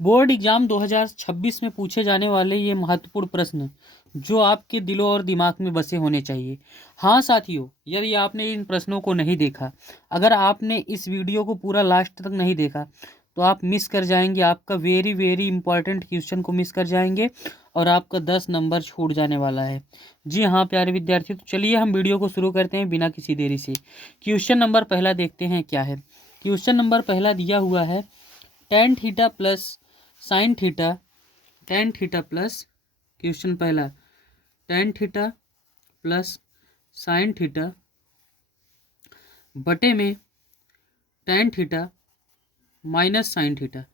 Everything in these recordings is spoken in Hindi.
बोर्ड एग्जाम 2026 में पूछे जाने वाले ये महत्वपूर्ण प्रश्न जो आपके दिलों और दिमाग में बसे होने चाहिए। हाँ साथियों, यदि आपने इन प्रश्नों को नहीं देखा, अगर आपने इस वीडियो को पूरा लास्ट तक नहीं देखा, तो आप मिस कर जाएंगे, आपका वेरी वेरी इंपॉर्टेंट क्वेश्चन को मिस कर जाएंगे और आपका 10 नंबर छूट जाने वाला है। जी हाँ प्यारे विद्यार्थी, तो चलिए हम वीडियो को शुरू करते हैं बिना किसी देरी से। क्वेश्चन नंबर पहला देखते हैं क्या है। क्वेश्चन नंबर पहला दिया हुआ है ten theta plus sine theta, ten theta plus, question पहला, ten theta plus sine theta बटे में ten theta minus sine theta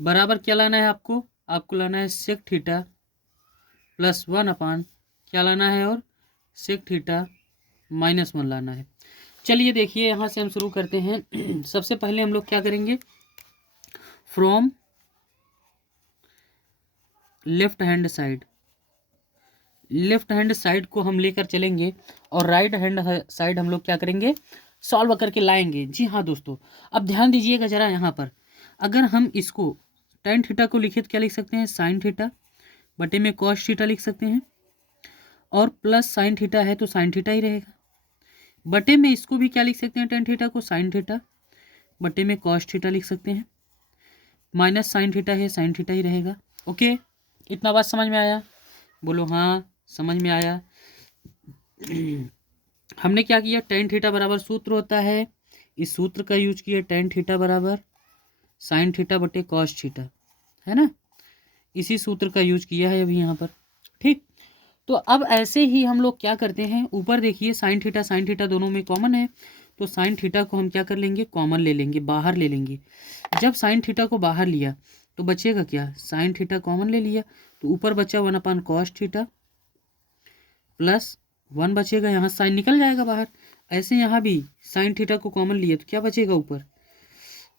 बराबर क्या लाना है आपको? आपको लाना है sec theta plus one upon क्या लाना है, और सेक थीटा माइनस वन लाना है। चलिए देखिए, यहाँ से हम शुरू करते हैं। सबसे पहले हम लोग क्या करेंगे, from left hand side, left hand side को हम लेकर चलेंगे और राइट हैंड साइड हम लोग क्या करेंगे, सॉल्व करके लाएंगे। जी हाँ दोस्तों, अब ध्यान दीजिएगा जरा यहाँ पर। अगर हम इसको टेन थीटा को लिखे तो क्या लिख सकते हैं, साइन थीटा बटे में कॉस थीटा लिख सकते हैं, और प्लस साइन थीटा है तो साइन थीटा ही रहेगा। बटे में इसको भी क्या लिख सकते हैं, टेन थीटा को साइन थीटा बटे में कॉस थीटा लिख सकते हैं, माइनस साइन थीटा है, साइन थीटा ही रहेगा। ओके, इतना बात समझ में आया? बोलो हाँ समझ में आया। हमने क्या किया, टेन थीटा बराबर सूत्र होता है, इस सूत्र का यूज किया, टेन थीटा बराबर साइन थीटा बटे कॉस थीटा, है ना, इसी सूत्र का यूज किया है अभी यहाँ पर। ठीक, तो अब ऐसे ही हम लोग क्या करते हैं, ऊपर देखिए साइन थीटा दोनों में कॉमन है, तो साइन थीटा को हम क्या कर लेंगे, कॉमन ले लेंगे, बाहर ले लेंगे। जब साइन थीटा को बाहर लिया तो बचेगा क्या, साइन थीटा कॉमन ले लिया तो ऊपर बचा one upon cos theta plus one बचेगा, यहाँ साइन निकल जाएगा बाहर। ऐसे यहाँ भी साइन थीटा को कॉमन लिया तो क्या बचेगा, ऊपर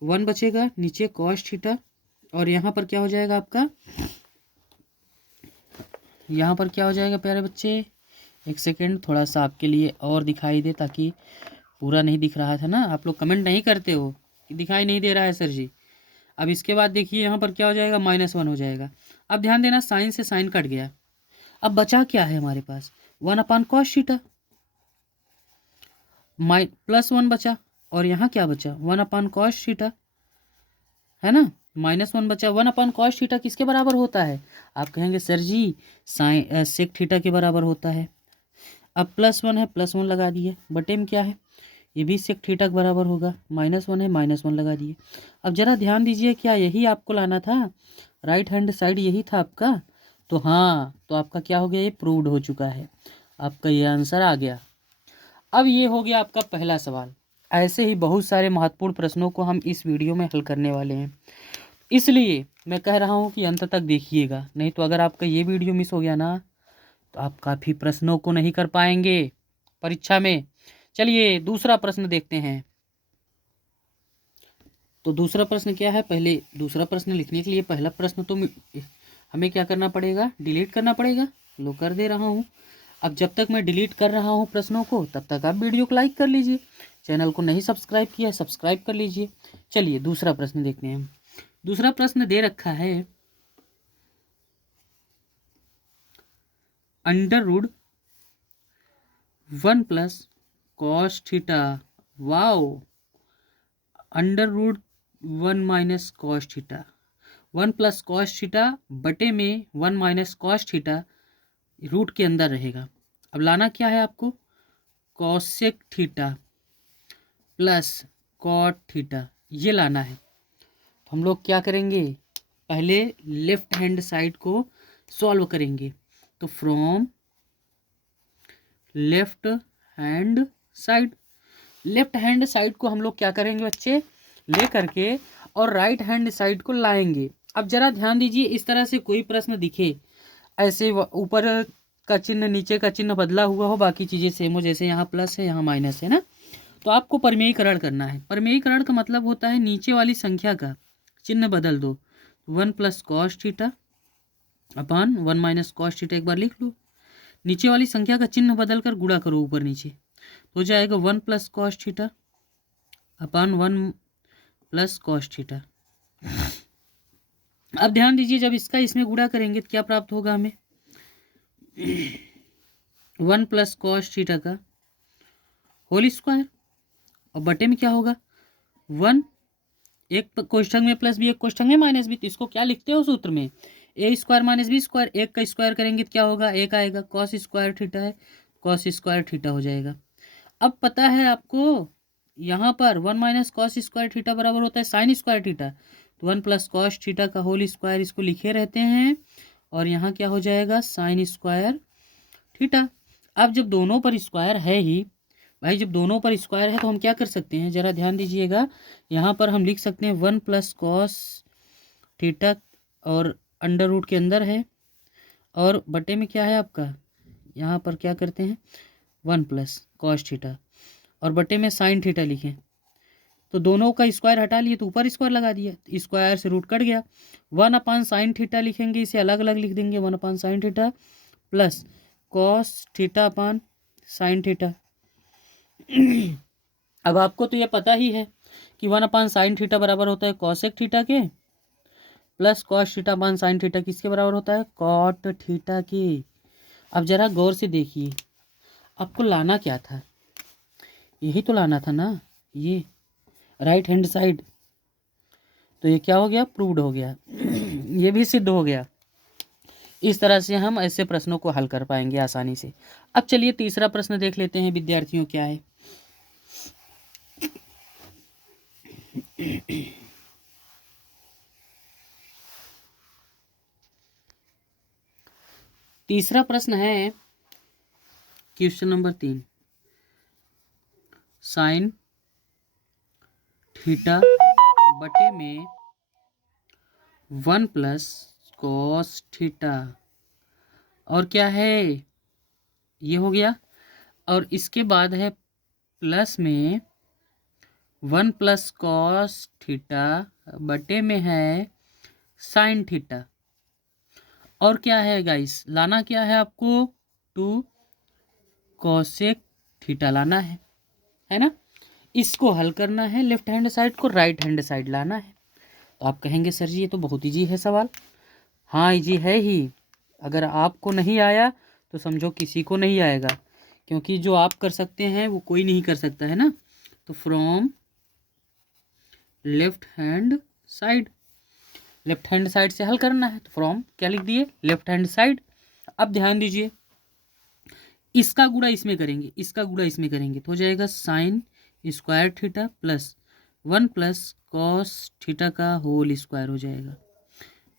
वन बचेगा, नीचे कॉस थीटा, और यहाँ पर क्या हो जाएगा आपका, यहाँ पर क्या हो जाएगा प्यारे बच्चे, एक सेकेंड थोड़ा सा आपके लिए और दिखाई दे, ताकि पूरा नहीं दिख रहा था ना, आप लोग कमेंट नहीं करते हो कि दिखाई नहीं दे रहा है सर जी। अब इसके बाद देखिए यहाँ पर क्या हो जाएगा, माइनस वन हो जाएगा। अब ध्यान देना, साइन से साइन कट गया, अब बचा क्या है हमारे पास, one upon cos theta, plus one बचा, और यहाँ क्या बचा, वन अपान कॉस थीटा, है ना, माइनस वन बचा। वन अपान कॉस थीटा किसके बराबर होता है, आप कहेंगे सर जी साइन सेक थीटा के बराबर होता है। अब प्लस वन है, प्लस वन लगा दिए, बटे में क्या है, ये भी सेक थीटा के बराबर होगा, माइनस वन है, माइनस वन लगा दिए। अब जरा ध्यान दीजिए, क्या यही आपको लाना था, राइट हैंड साइड यही था आपका, तो हाँ, तो आपका क्या हो गया, ये प्रूव्ड हो चुका है, आपका ये आंसर आ गया। अब ये हो गया आपका पहला सवाल। ऐसे ही बहुत सारे महत्वपूर्ण प्रश्नों को हम इस वीडियो में हल करने वाले हैं, इसलिए मैं कह रहा हूँ कि अंत तक देखिएगा, नहीं तो अगर आपका ये वीडियो मिस हो गया ना, तो आप काफ़ी प्रश्नों को नहीं कर पाएंगे परीक्षा में। चलिए दूसरा प्रश्न देखते हैं। तो दूसरा प्रश्न क्या है, पहले दूसरा प्रश्न लिखने के लिए पहला प्रश्न तो हमें क्या करना पड़ेगा, डिलीट करना पड़ेगा। लो कर दे रहा हूँ। अब जब तक मैं डिलीट कर रहा हूँ प्रश्नों को, तब तक आप वीडियो को लाइक कर लीजिए, चैनल को नहीं सब्सक्राइब किया है सब्सक्राइब कर लीजिए। चलिए दूसरा प्रश्न देखते हैं। दूसरा प्रश्न दे रखा है, under root one plus cos theta, wow, under root one minus cos theta, one plus cos theta बटे में one minus cos theta root के अंदर रहेगा। अब लाना क्या है आपको, cosec theta plus cot theta, ये लाना है। तो हम लोग क्या करेंगे, पहले लेफ्ट हैंड साइड को सॉल्व करेंगे। तो from left hand side, left hand side को हम लोग क्या करेंगे बच्चे, ले करके और राइट हैंड साइड को लाएंगे। अब जरा ध्यान दीजिए, इस तरह से कोई प्रश्न दिखे, ऐसे ऊपर का चिन्ह नीचे का चिन्ह बदला हुआ हो, बाकी चीज़ें सेम हो, जैसे यहाँ प्लस है यहाँ माइनस है ना, तो आपको परमेयीकरण करना है। परमेयीकरण का मतलब होता है नीचे वाली संख्या का चिन्ह बदल दो। One plus cos theta upon one minus cos theta, एक बार लिख लो, नीचे वाली संख्या का चिन्ह बदल कर गुणा करो ऊपर नीचे, तो हो जाएगा one plus cos theta upon one plus cos theta. अब ध्यान दीजिए, जब इसका इसमें गुणा करेंगे तो क्या प्राप्त होगा हमें, 1 प्लस कॉस थीटा का होल स्क्वायर, और बटे में क्या होगा 1, एक कोष्ठक में प्लस बी एक कोष्ठक में माइनस बी, तो इसको क्या लिखते हो सूत्र में, ए स्क्वायर माइनस बी स्क्वायर, एक का स्क्वायर करेंगे तो क्या होगा एक आएगा, कॉस स्क्वायर थीटा है, कॉस स्क्वायर थीटा हो जाएगा। अब पता है आपको यहाँ पर 1 माइनस कॉस स्क्वायर थीटा बराबर होता है साइन स्क्वायर थीटा, तो 1 प्लस कॉस थीटा का होल स्क्वायर इसको लिखे रहते हैं, और यहाँ क्या हो जाएगा साइन स्क्वायर थीटा। अब जब दोनों पर स्क्वायर है ही भाई, जब दोनों पर स्क्वायर है तो हम क्या कर सकते हैं, जरा ध्यान दीजिएगा, यहाँ पर हम लिख सकते हैं 1 प्लस कॉस थीटा, और अंडर रूट के अंदर है, और बटे में क्या है आपका, यहाँ पर क्या करते हैं 1 प्लस कॉस थीटा, और बटे में साइन थीटा लिखें, तो दोनों का स्क्वायर हटा लिए तो ऊपर स्क्वायर लगा दिया, स्क्वायर से रूट कट गया, 1 अपान साइन थीटा लिखेंगे, इसे अलग अलग लिख देंगे, 1 अपान sine theta plus cos theta upon sine theta. अब आपको तो ये पता ही है कि 1 अपान साइन थीटा बराबर होता है कॉसेक थीटा के, plus cos theta upon sine theta किसके बराबर होता है, कॉट थीटा के। अब जरा गौर से देखिए, आपको लाना क्या था, यही तो लाना था ना, ये राइट हैंड साइड, तो ये क्या हो गया प्रूव्ड हो गया, ये भी सिद्ध हो गया। इस तरह से हम ऐसे प्रश्नों को हल कर पाएंगे आसानी से। अब चलिए तीसरा प्रश्न देख लेते हैं विद्यार्थियों, क्या है। तीसरा प्रश्न है क्वेश्चन नंबर 3, साइन थीटा बटे में 1 प्लस कॉस थीटा, और क्या है ये हो गया, और इसके बाद है प्लस में 1 प्लस कॉस थीटा बटे में है साइन थीटा, और क्या है गाइस लाना क्या है आपको 2 कॉसेक थीटा लाना है ना। इसको हल करना है, लेफ्ट हैंड साइड को राइट हैंड साइड लाना है। तो आप कहेंगे सर जी ये तो बहुत ईजी है सवाल, हाँ ईजी है ही, अगर आपको नहीं आया तो समझो किसी को नहीं आएगा, क्योंकि जो आप कर सकते हैं वो कोई नहीं कर सकता है ना। तो from left hand side, left hand side से हल करना है, तो फ्रॉम क्या लिख दिए लेफ्ट हैंड साइड। अब ध्यान दीजिए, इसका गुणा इसमें करेंगे, इसका गुणा इसमें करेंगे तो हो जाएगा sign square theta plus 1 plus cos theta का होल स्क्वायर हो जाएगा,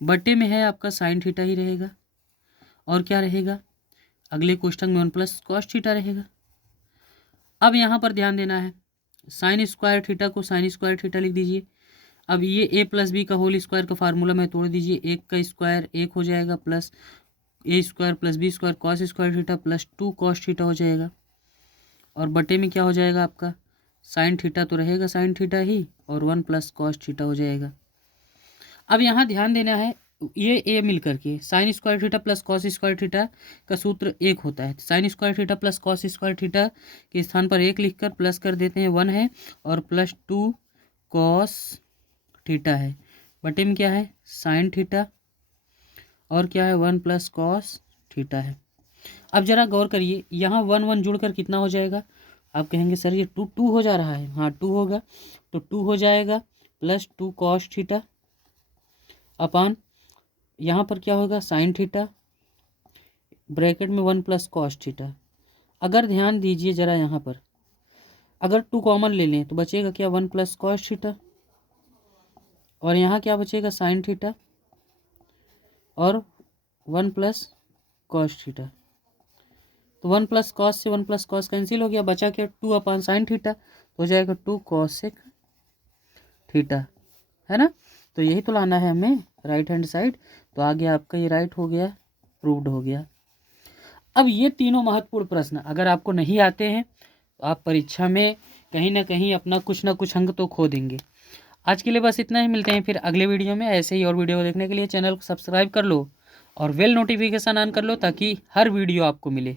बटे में है आपका साइन थीटा ही रहेगा, और क्या रहेगा अगले कोष्ठक में 1 प्लस कॉस थीटा रहेगा। अब यहाँ पर ध्यान देना है, साइन स्क्वायर थीटा को साइन स्क्वायर थीटा लिख दीजिए। अब ये ए प्लस बी का होल स्क्वायर का फार्मूला में तोड़ दीजिए, एक का स्क्वायर एक हो जाएगा, plus A square plus B square cos square theta plus 2 cos theta हो जाएगा, और बटे में क्या हो जाएगा आपका साइन थीटा तो रहेगा साइन थीटा ही, और 1 प्लस कॉस थीटा हो जाएगा। अब यहाँ ध्यान देना है, ये ए मिल करके sign square theta plus cos square theta का सूत्र एक होता है, sine square theta plus cos square theta के स्थान पर एक लिखकर प्लस कर देते हैं 1 है, और प्लस 2 कॉस थीटा है, बटे में क्या है साइन थीटा, और क्या है 1 प्लस कॉस थीटा है। अब जरा गौर करिए, यहाँ 1 1 जुड़कर कितना हो जाएगा, आप कहेंगे सर ये 2 2 हो जा रहा है, हाँ 2 होगा, तो 2 हो जाएगा प्लस 2 कॉस थीटा अपान यहाँ पर क्या होगा साइन थीटा, ब्रैकेट में 1 प्लस कॉस थीटा। अगर ध्यान दीजिए जरा यहाँ पर, अगर 2 कॉमन ले लें तो बचेगा क्या 1 प्लस कॉस थीटा, और यहाँ क्या बचेगा साइन थीटा, और 1 प्लस कॉस थीटा। तो 1 प्लस कॉस से 1 प्लस कॉस कैंसिल हो गया, बचा क्या 2 अपान साइन थीटा, तो हो जाएगा 2 कॉसेक थीटा, है ना। तो यही तो लाना है हमें राइट हैंड साइड, तो आगे आपका ये राइट हो गया, प्रूव्ड हो गया। अब ये तीनों महत्वपूर्ण प्रश्न अगर आपको नहीं आते हैं तो आप परीक्षा में कहीं ना कहीं अपना कुछ ना कुछ अंक तो खो देंगे। आज के लिए बस इतना ही, मिलते हैं फिर अगले वीडियो में। ऐसे ही और वीडियो देखने के लिए चैनल को सब्सक्राइब कर लो और बेल नोटिफिकेशन ऑन कर लो ताकि हर वीडियो आपको मिले।